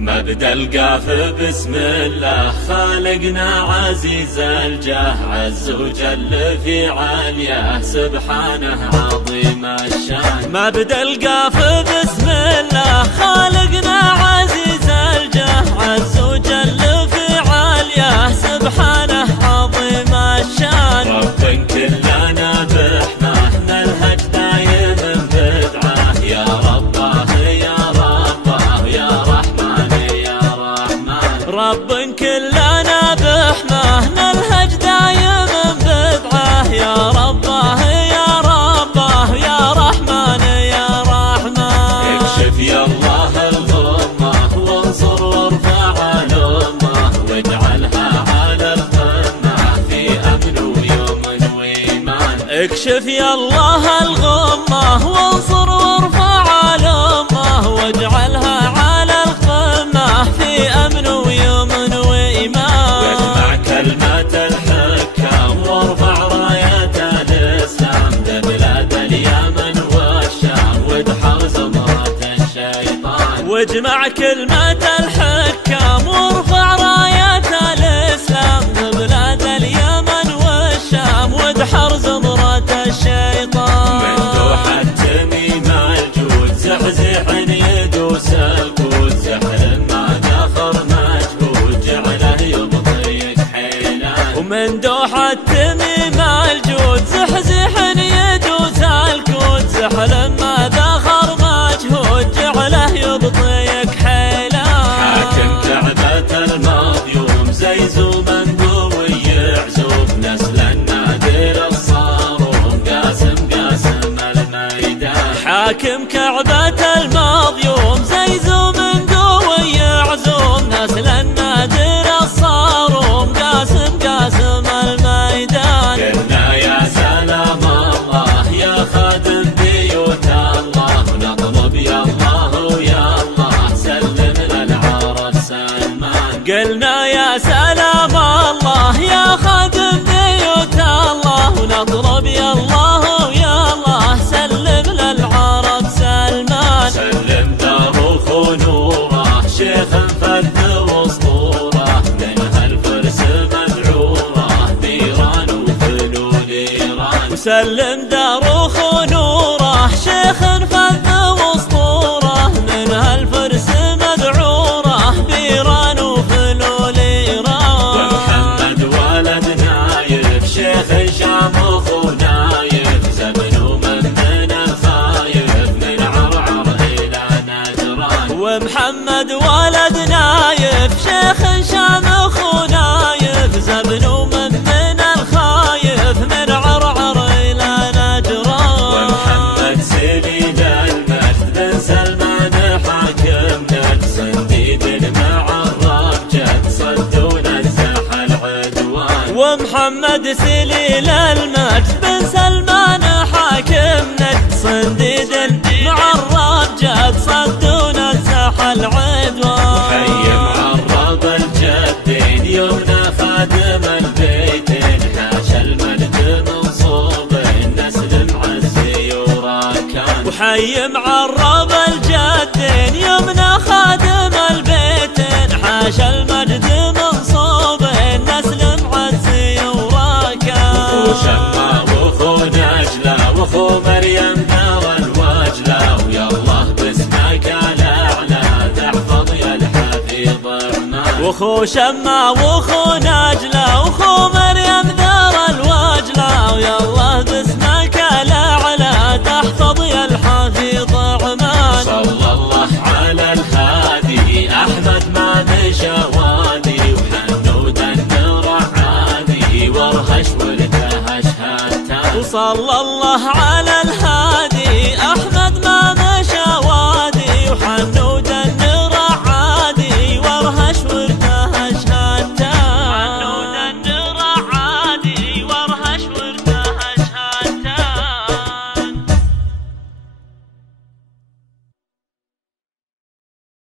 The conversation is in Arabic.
مبدأ القاف بسم الله خالقنا عزيز الجاه، عز وجل في علياه سبحانه عظيم الشان. مبدأ القاف بسم الله خالقنا عزيز الجاه، عز وجل في علياه سبحانه عظيم الشان. رب كلنا بحماه نلهج دايم بدعاه، يا رباه يا رباه يا رحمن يا رحمن. رب كلنا بحماه نلهج دايم بدعاه، يا رباه يا رباه يا رحمن يا رحمن. اكشف يا الله الغمة وانصر وارفع الأمة، واجعلها على القمة في أمن ويمن وإيمان. اكشف يا الله الغمة وانصر وارفع الأمة، واجعلها على القمة في أمن ويمن وإيمان. واجمع كلمة الحكام وارفع راية الإسلام، لبلاد اليمن والشام وادحر زمرة الشيطان. واجمع كلمة الحكام وارفع راية الإسلام، لبلاد اليمن والشام وادحر زمرة الشيطان. من دوح التميم الجود زحزح يدوس الكود، سحر ما دخر مجهود جعله يبطيك حيلان. ومن دوح التميم الجود زحزح يدوس الكود، سحر ما دخر مجهود جعله يبطيك حيلان. حاكم كعبة المظلوم زيزو من قوي يعزوب، نسل النادر الصاروم قاسم قاسم الميدان. حاكم كعبة المظلوم زيزو من قوي يعزوم، نسل النادر الصاروم قاسم قاسم الميدان. قلنا يا سلام الله يا خادم بيوت الله، نطلب يا الله يا الله سلم للعرب سلمان. قلنا يا سلام الله يا خادم بيوت الله، ونطلب يا الله يا الله سلم للعرب سلمان. سلم داروخ ونوره شيخ فذ واسطوره، منها الفرس مذعوره نيران وفلول ايران. وسلم داروخ ونوره شيخ فذ واسطوره، منها الفرس مذعوره بيران وفلول ايران. ومحمد ولد نايف شيخ شام اخو نايف، زبن ومن الخايف من عرعر الى نجران. ومحمد ولد نايف شيخ شام اخو نايف، زبن ومن الخايف من عرعر الى نجران. ومحمد سليل المجد بن سلمان حاكم نجد، صنديد مع الرب جد صدون الزح العدوان. ومحمد سليل المجد بن سلمان حاكم نجد، صنديد مع الرب جد صدون الزح العدوان. حي معرب الجدين يمنى خادم البيتين، حاشا المجد منصوب النسل معزي وراكان. وحي معرب الجدين يمنى خادم البيتين، حاشا المجد منصوب النسل معزي وراكان. وخو شما وخو نجلة وخو مريم دار الوجلة، ويا الله باسمك الاعلى تحفظ يا الحفيظ الرحمن. وخو شما وخو نجلة وخو مريم دار الوجلة، ويا الله باسمك الاعلى تحفظ يا الحفيظ الرحمن. صلى الله على الهادي احمد ما مشى وادي، وحنود النور عادي وارهش والتهش هاتان. وصلى الله على الهادي احمد ما مشى وادي، وحنود